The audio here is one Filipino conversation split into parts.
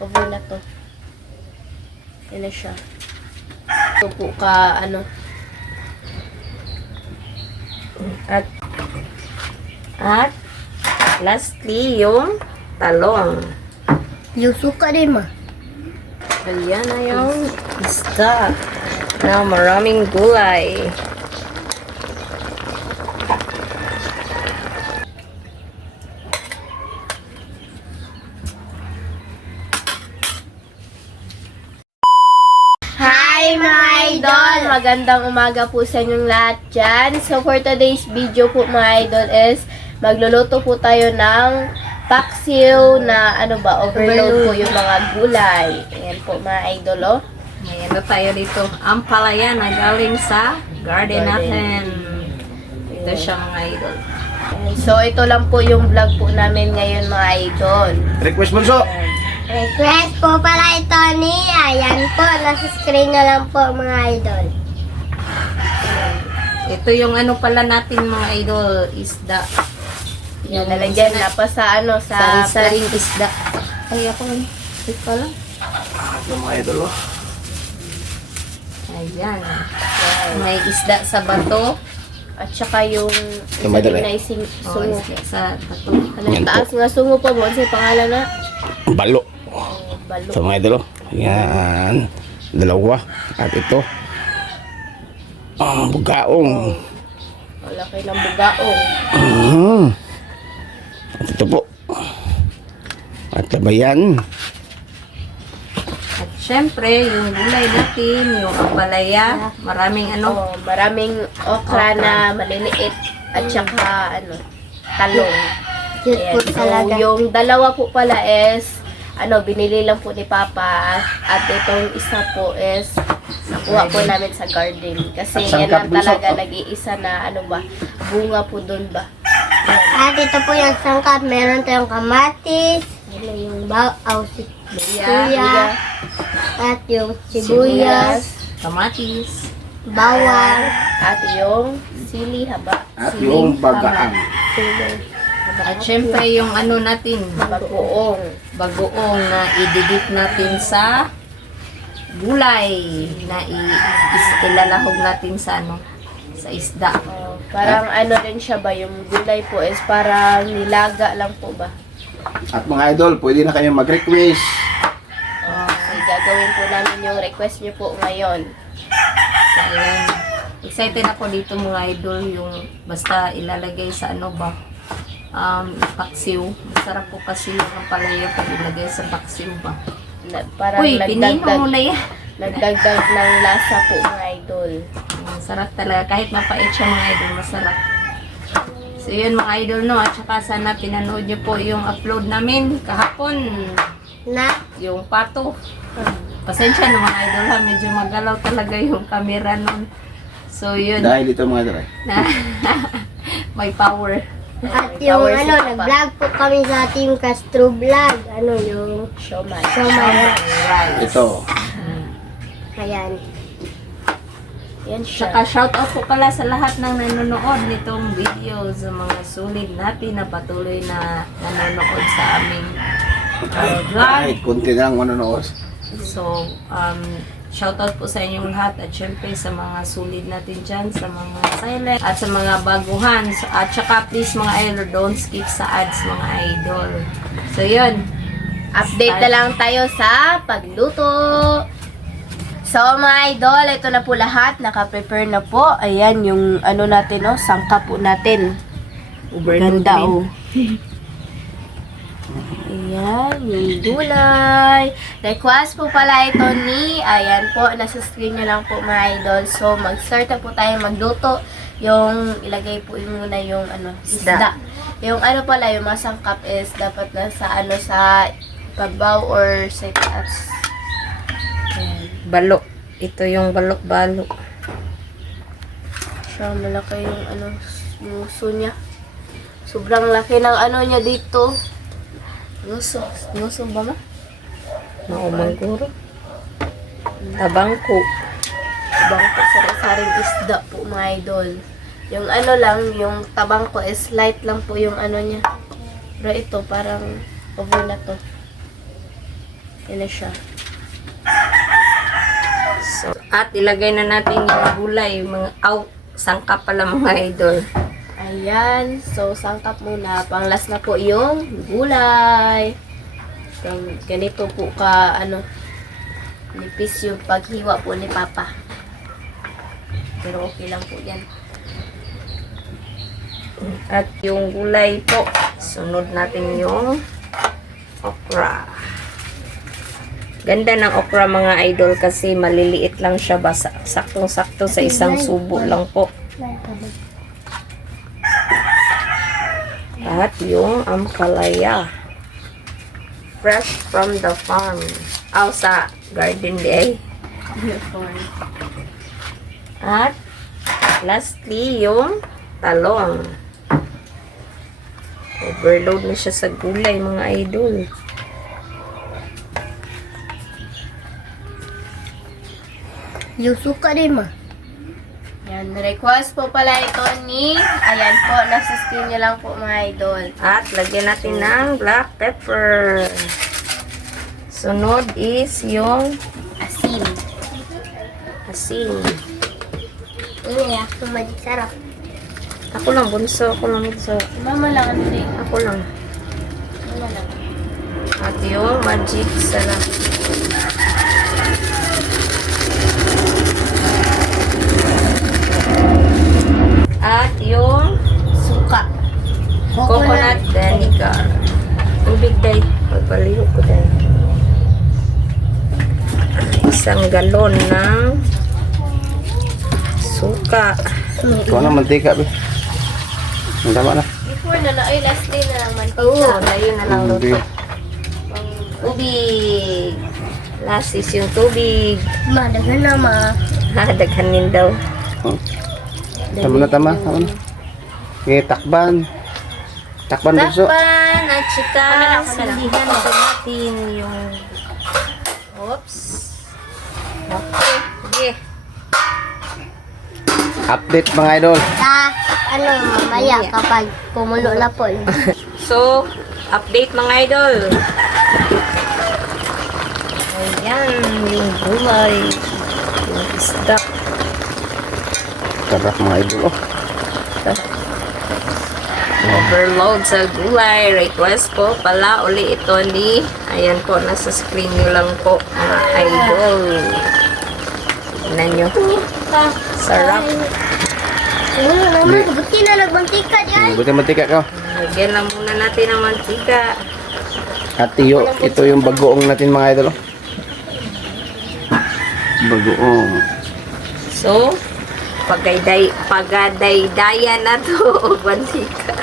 Over na to. Yan na siya. Ito po ka, ano. At lastly, yung talong. Yung suka din, ma. Ayan na yung isda na maraming gulay. Hi mga idol! Magandang umaga po sa inyong lahat dyan. So for today's video po mga idol is magluluto po tayo ng paksiw na ano ba, overload po yung mga gulay. Ayan po mga idol oh. May ano tayo dito, ampalaya na galing sa garden natin. Ito siya mga idol. Ayan. So ito lang po yung vlog po namin ngayon mga idol. Request bunso. Request po pala ito ni, ayan po, nasa screen na lang po mga idol. Ito yung ano pala natin mga idol, isda. Yung lalagyan na pa sa ano, sa Sari-saring isda. Ay ako lang. Ito lang. Ito mga idol oh. Ayan. May isda sa bato. at saka yung Yung may dala. na ising O, sungo. isda sa bato. Ano, Yan taas nga sungo pa mo, sa pangalan na? Balo. Balo. Ito mga idol oh. Yan. Dalawa. At ito. Bugaong. Wala kayo ng bugaong. At ito po. At labayan. At syempre, yung gulay natin, yung ampalaya, maraming ano. Oh, maraming okra na maliliit at saka ano, talong. Cute po Ayan. So, talaga. yung dalawa po pala is ano, binili lang po ni Papa at itong isa po is nakuha po namin sa garden. Kasi At yan sangkap lang bunso. talaga nag-iisa na ano ba, bunga po doon ba. At ito po yung sangkap, meron tayong kamatis, ano yung luya, at yung sibuyas, Kamatis. bawang, At yung sili haba. At yung bagaang. At syempre, yung ano natin, Bagoong. bagoong na ididip natin sa gulay na ilalahog natin sa ano, sa isda. Oh, parang ano din siya ba, yung gulay po is parang nilaga lang po ba. At mga idol, pwede na kayo mag-request. So, gagawin po namin yung request niyo po ngayon. So, ayan. Excited ako dito mga idol, yung basta ilalagay sa ano ba, paksiw. Masarap po kasi yung ampalaya pag ilagay sa paksiw ba. Parang Uy, pinino mo na yan. nagdagdag ng lasa po mga idol. Masarap talaga. Kahit mapait siya mga idol, masarap. So yun mga idol no. At saka sana pinanood nyo po yung upload namin kahapon. na Yung pato. Pasensya no mga idol ha. Medyo magalaw talaga yung camera nun. So yun. Dahil ito mga idol. Na, may power. at May yung power si ano, Papa. nag-vlog po kami sa Team Castro Vlog, ano yung Siomay. Siomay. Right. Ito. Ayan. Yan siya. Saka shoutout po pala sa lahat ng nanonood nitong video, sa mga sulit natin na patuloy na nanonood sa aming vlog. Kahit konti na lang manonood. So, shoutout po sa inyong lahat at syempre sa mga sulit natin dyan, sa mga silent at sa mga baguhan. So, at saka please mga idol, don't skip sa ads mga idol. So, yun. Update na lang tayo sa pagluto. So mga idol, ito na po lahat. Naka-prepare na po. Ayan yung ano natin, no? Sangka po natin. Ganda, oh. Ayan, yung gulay. Request po pala ito ni, ayan po, nasa screen nyo lang po mga idol. So, mag-start na po tayo magluto. Yung, ilagay po yung muna yung, ano, isda. Yung ano pala, yung mga sangkap is, dapat nasa, ano, sa babaw or sa taas. Ayan. Balok. Ito yung balok-balok. Siya, malaki yung, ano, muso niya. Sobrang laki ng, ano, niya dito. Nguso. Nguso ba ma? Naumangkuro. Tabangko. Tabangko sa isda po mga idol. Yung ano lang, yung tabangko is light lang po yung ano niya. Pero ito parang over na to. Yan na siya. So, at ilagay na natin yung gulay, mga sangkap pala mga idol. Ayan. So, sangkap muna. Panglas na po yung gulay. Ganito po ka, nipis yung paghiwa po ni Papa. Pero okay lang po yan. At yung gulay po, sunod natin yung okra. Ganda ng okra mga idol kasi maliliit lang siya, basta saktong-sakto sa isang subo lang po. At yung ampalaya. Fresh from the farm. Sa garden day. At lastly, yung talong. Overload na siya sa gulay mga idol. Yung suka din ma. Yan, request po pala ito ni, ayan po, nasa screen nyo lang po mga idol. At lagyan natin ng black pepper. Sunod is yung Asin. asin. Ako magic sarap. Ako lang bunso. Mama lang, eh. Ako lang. Mama lang. At yung magic sarap. At yung Suka. coconut vinegar. Tubig day. Pagpalihok ko day. Isang galon ng suka. Ikaw na mantika, be. Ang tama na. Before na ay last day na lang mantika. Oo, dahil na lang Hindi. luto. Tubig. Last is yung tubig. Ma, dagan na ma. Daghanin daw. Tama na. Tama na. Okay, takban. Takban bunso. Takpan at saka Ano lang. sindihan po natin yung oops. Okay. Sige. Update mga idol. Mamaya kapag kumulo na po. So, update mga idol. Ayan, yung gulay. Yung isda. Sarap mga idol. Oh. Overload sa gulay. Request po pala uli ito ni, ayan po, nasa screen nyo lang po mga idol. Tignan nyo. Sarap. Mama, buti na nagmantika diyan. Buti mantika ka. Lagyan lang muna natin ng mantika. At ito yung bagoong natin mga idol. Oh. Bagoong. So, pagadaydayan na to o mantika.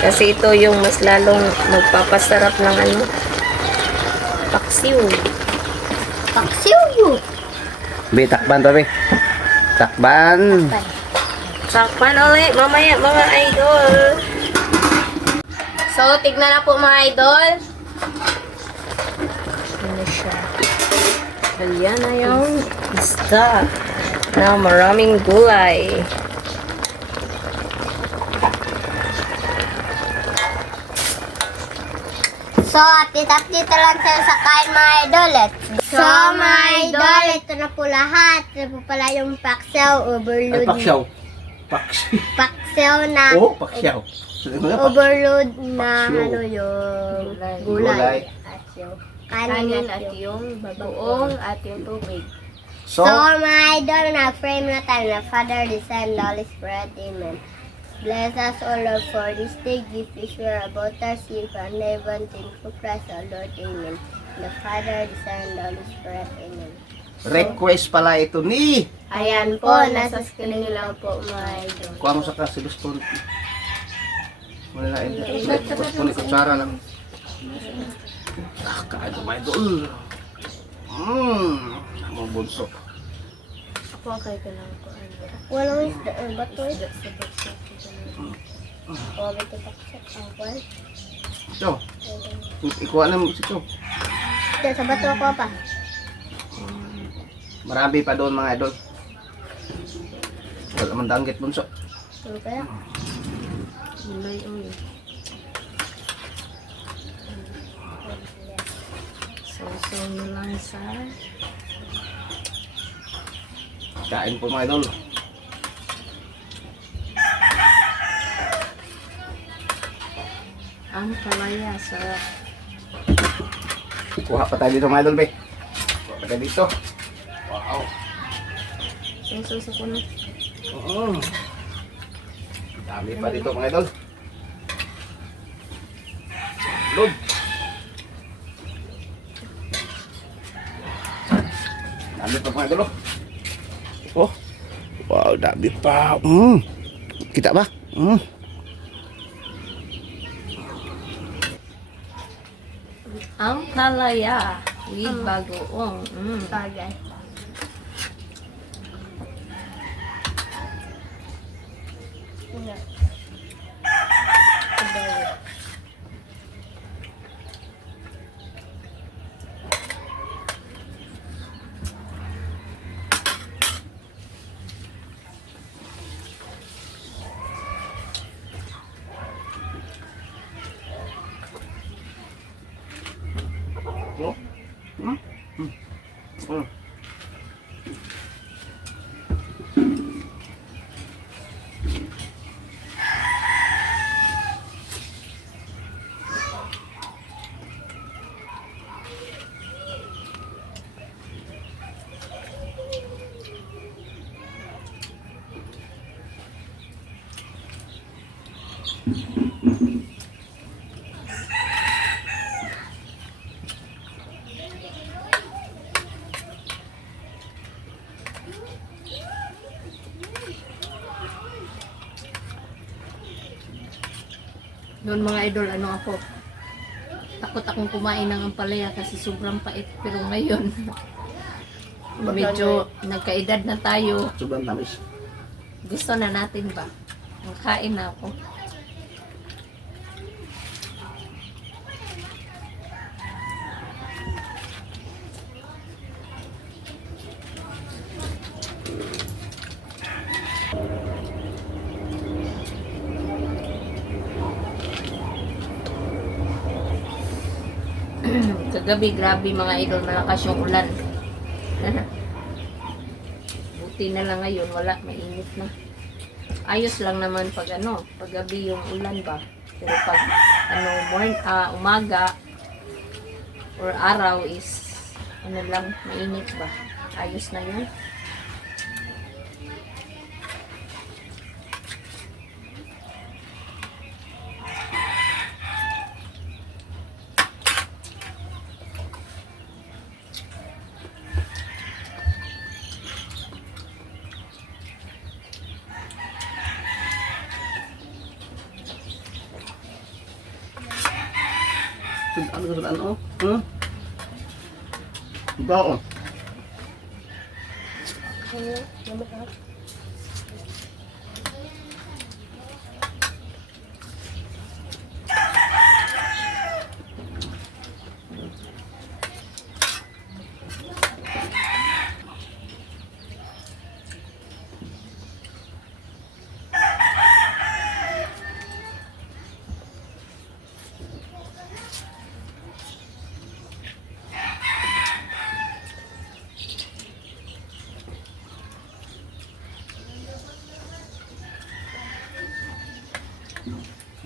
Kasi ito yung mas lalong magpapasarap ng paksiw. Paksiw yun. Be, takban to, be. Takban. Sakpan ulit mamaya mga idol. So, tignan na po mga idol. Ano siya? Ayan na yung isda na maraming gulay. So, update lang tayo sa kain mga idol. Let's go. So, mga idol, ito na po lahat. Ito po pala yung paksiw, overload. Paksyaw. Paksiw na, paksyaw. overload na Paksiw. yung Gulay. gulay. At yung Kanin kanin at at yung yung bagoong at yung tubig. So, mga idol, na-frame na tayo na Father, the Son, the Holy Spirit. Amen. Bless us, O Lord, for this day. Give us sure about us, you can never think for Christ, O Lord. Amen. The Father, the Son, the Holy Spirit. Amen. Request pala ito ni Ayan po, nasa screen nyo lang po mga idol. kuha mo sa kasi gusto wala na ito ni kutsara lang kain ko mga idol ang bunso Ako okay ka lang po. Walang isda, bato isda. Sa bakit. O, bato paksak ang kwan. ito ikuha na mo ito Isda, sa bato ako pa. marami pa doon mga idol wala man danggit bunso Ano kaya? Gulay ulit. Sabaw na lang sa Kain po mga idol. ang palaya sa Kuha pa tayo dito mga idol, be. Kuha pa tayo dito. Wow. suso sa kuno. Dami pa dito mga idol. Load. Dami pa mga idol. Oh. Wow, dami pa. Kita ba? Ang palaya with bagoong. Bagay. Oh. Noon mga idol, ano ako? Takot akong kumain ng ampalaya kasi sobrang pait. Pero ngayon, medyo nagkaedad na tayo. Sobrang tamis. Gusto na natin ba? Makain na ako. Kagabi, grabe mga idol, malakas yung ulan. Buti na lang ngayon, wala, mainit na. Ayos lang naman pag ano, pag gabi yung ulan ba. Pero pag umaga or araw is ano lang, mainit ba. Ayos na yun. Sudan oh. Diba oh.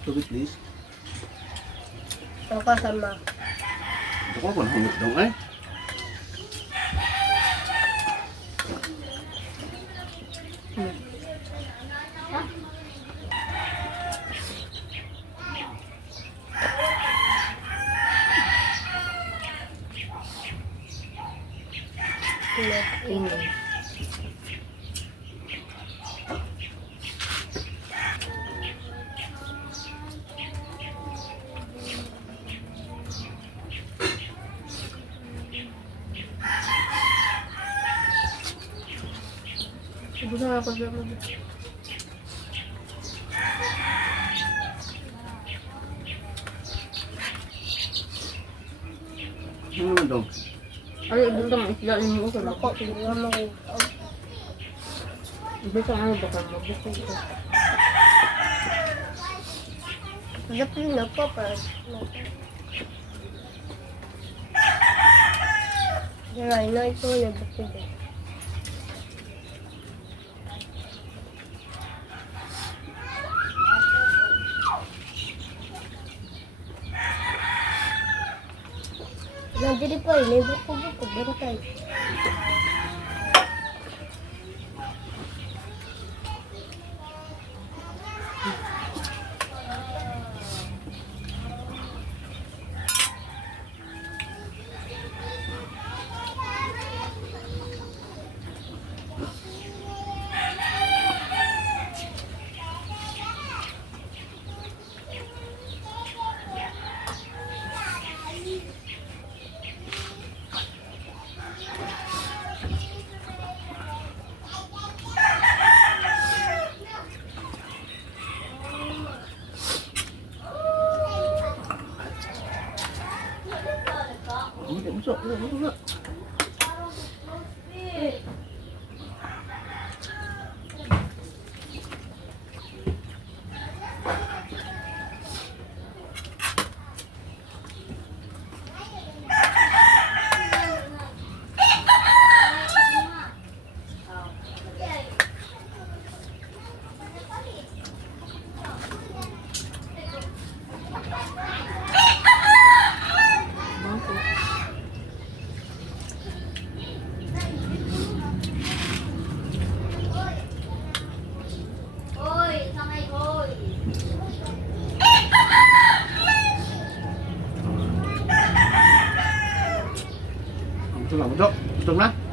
Tubig please. Ako sama. Ito ko kung humit dong eh. Ini. Ibu na ako sa mga. Ano naman dong? Ay, ibang isla mo ko Ako, hindi mo makita. Ibang ano ba ka mabuko ito? Dapat na po, pero... Diray na ito, nabukod eh. Nandiri pa eh, may bukod-bukod, bantay. Hindi, busok. Busok. Busok na, busok. Busok na.